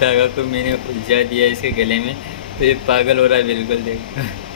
धागा को मैंने उलझा दिया इसके गले में, तो ये पागल हो रहा है बिल्कुल, देखो।